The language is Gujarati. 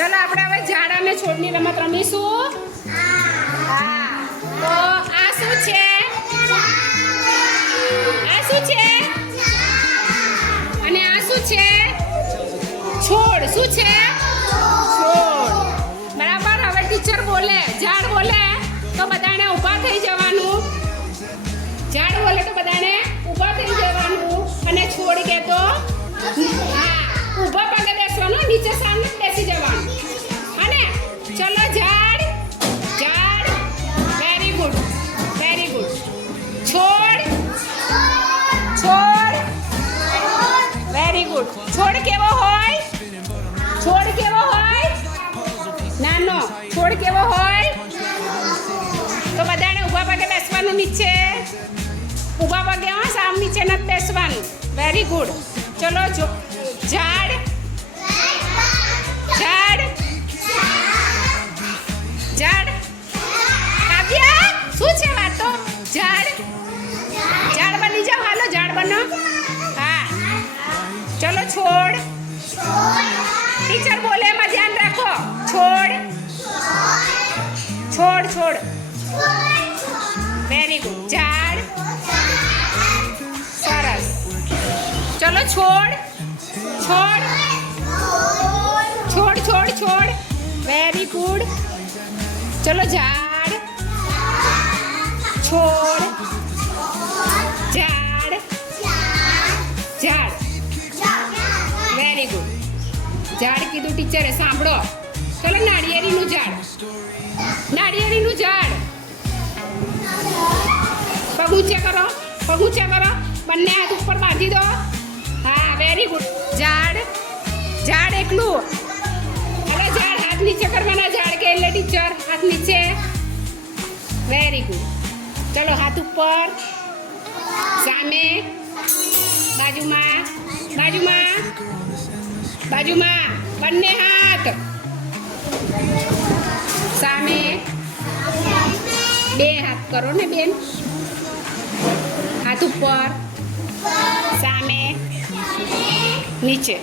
ચલો આપણે હવે ઝાડ અને છોડની રમત રમીશું. હા, તો આ શું છે? આ શું છે? અને આ શું છે? છોડ. શું છે? છોડ. બરાબર. હવે ટીચર બોલે, ઝાડ બોલે તો બધાને ઊભા થઈ જવાનું. ઝાડ બોલે તો બધાને ઊભા થઈ જવાનું. અને છોડ કે તો હા ઊભા પગે બેસવાનું, નીચે સામે બેસી જવાનું. અને ચલો ઝાડ. ઝાડ. Very good, very good. છોડ. છોડ. Very good. છોડ કેવો હોય? છોડ કેવો હોય? નાનો. છોડ કેવો હોય? તો બધાને ઊભા પગે બેસવાનું નીચે. ઊભા પગે સામ નીચે નથી બેસવાનું. Very good. ચલો ઝાડ. ઝાડ. ઝાડ. કાવ્યા શું છે વાતો? ઝાડ. ઝાડ બની જાઓ. હાલો ઝાડ બનો. હા ચલો છોડ. ટીચર બોલે એમાં ધ્યાન રાખો. છોડ. છોડ. છોડ. Very good. ઝાડ. સરસ. ચલો છોડ. છોડ. છોડ. છોડ. છોડ. Very good. ચલો ઝાડ. છોડ. ઝાડ. ઝાડ. Very good. ઝાડ કીધું ટીચરે, સાંભળો. ચલો નાળિયેરીનું ઝાડ. નાળિયેરીનું ઝાડ. પગ ઊંચે કરો. પગ ઊંચે કરો. બંને હાથ ઉપર બાંધી દો. હા વેરી ગુડ. ઝાડ. ઝાડ એકલું. હવે ઝાડ હાથ નીચે કરવાના. ઝાડ કે એટલે ટીચર હાથ નીચે. Very good. ચલો હાથ ઉપર. સામે. બાજુમાં. બાજુમાં. બાજુમાં. બંને હાથ સામે. બે હાથ કરો ને બેન. હાથ ઉપર. સામે. નીચે.